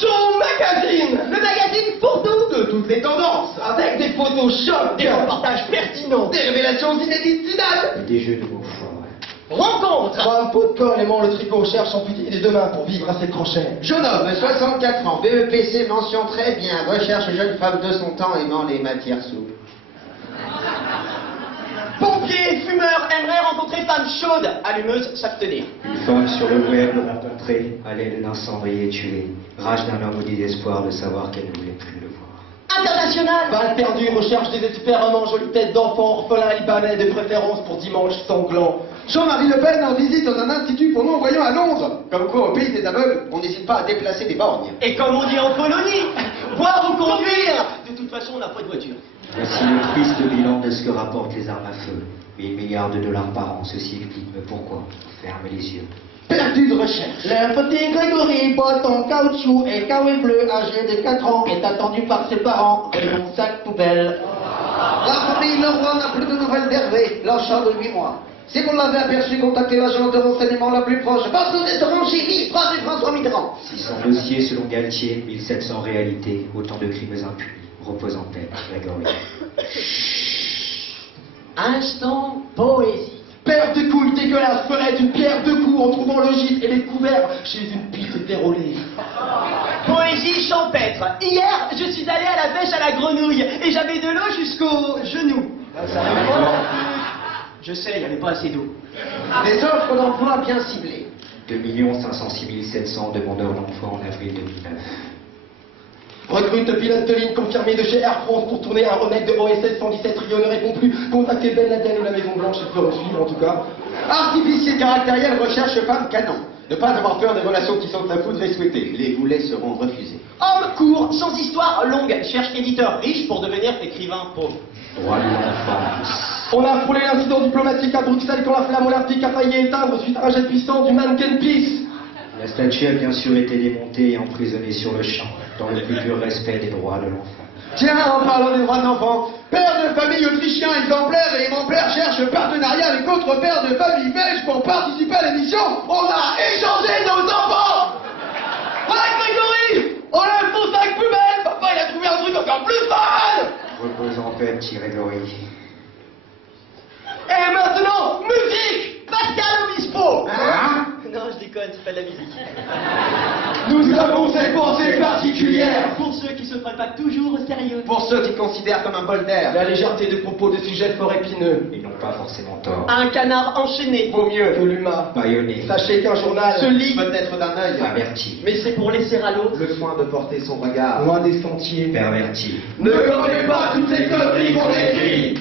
Show Magazine. Le magazine pour tout. De toutes les tendances, avec des photos chocs, Des reportages pertinents. des révélations inédites finales. Des jeux de mots forts. Rencontres. Un pot de corps aimant le tricot cherche amputé des deux mains pour vivre à ses crochets. Jeune homme, 64 ans, BEPC, mention très bien, recherche jeune femme de son temps aimant les matières souples. Pompiers, fumeurs aimeraient rencontrer femme chaude. Allumeuse s'abstenir. Une femme sur le web rencontrée à l'aide d'un cendrier tué. Rage d'un homme au désespoir de savoir qu'elle ne voulait plus le voir. International. Balle perdue, recherche désespérément, jolie tête d'enfant, orphelin libanais, de préférence pour dimanche sanglant. Jean-Marie Le Pen en visite dans un institut pour non-voyants à Londres. Comme quoi, au pays des aveugles, on n'hésite pas à déplacer des borgnes. Et comme on dit en Polonie, boire ou conduire. De toute façon, on n'a pas de voiture. Voici le triste bilan de ce que rapportent les armes à feu. 1 000 milliards de dollars par an, ceci explique, mais pourquoi? Fermez les yeux. Perdu de recherche. Le petit Grégory, botte en caoutchouc et kawaii bleu, âgé de 4 ans, est attendu par ses parents. Rayon sac poubelle. La famille Leroy n'a plus de nouvelles d'Hervé, l'enchant de 8 mois. Si vous l'avez aperçu, contactez l'agence de renseignement la plus proche. Parce que vous êtes Rangéry, proche de François Mitterrand. 600 dossiers selon Galtier, 1700 réalités, autant de crimes impunis. Repose en paix, Grégory. Instant poésie. Paire de couilles dégueulasse ferait une pierre de coups en trouvant le gîte et les couverts chez une piste dérolée. Poésie champêtre. Hier, je suis allé à la pêche à la grenouille et j'avais de l'eau jusqu'au genou. Je sais, il n'y avait pas assez d'eau. Des offres d'emploi bien ciblées. 2 506 700 demandeurs d'emploi en avril 2009. Recrute pilote de ligne confirmé de chez Air France pour tourner un remake de OSS 117 Rio ne répond plus. Contactez Ben Laden ou la Maison Blanche, il peut suivre en tout cas. Artificier caractériel recherche femme canon. Ne pas avoir peur des relations qui sont à foudre et souhaitées. Les boulets seront refusés. Homme court, sans histoire longue, cherche éditeur riche pour devenir écrivain pauvre. Droit de l'enfance. On a frôlé l'incident diplomatique à Bruxelles quand la flamme olympique a failli éteindre suite à un jet puissant du mannequin Peace. La statue a bien sûr été démontée et emprisonnée sur le champ, dans le plus pur respect des droits de l'enfant. Tiens, en parlant des droits de l'enfant, père de famille autrichien exemplaire et exemplaire cherche partenariat avec autre père de famille belge pour participer à l'émission. On a échangé nos enfants. Ouais, Grégory, on a son sac poubelle. Papa, il a trouvé un truc encore plus fun. Repose en paix, petit Grégory. Et maintenant, musique. Pascal Obispo. Hein? Non, je déconne, c'est pas de la musique. Nous avons ces pensées particulières. Pour ceux qui se prennent pas toujours au sérieux. Pour ceux qui considèrent comme un bol d'air. La légèreté de propos de sujets fort épineux. Ils n'ont pas forcément tort. Un canard enchaîné. Vaut mieux. Que l'humain. Baïonné, Sachez qu'un journal Se lit, Peut-être d'un œil. averti, mais c'est pour laisser à l'autre. Le soin de porter son regard. loin des sentiers. perverti. Ne connais pas toutes ces conneries qu'on écrit.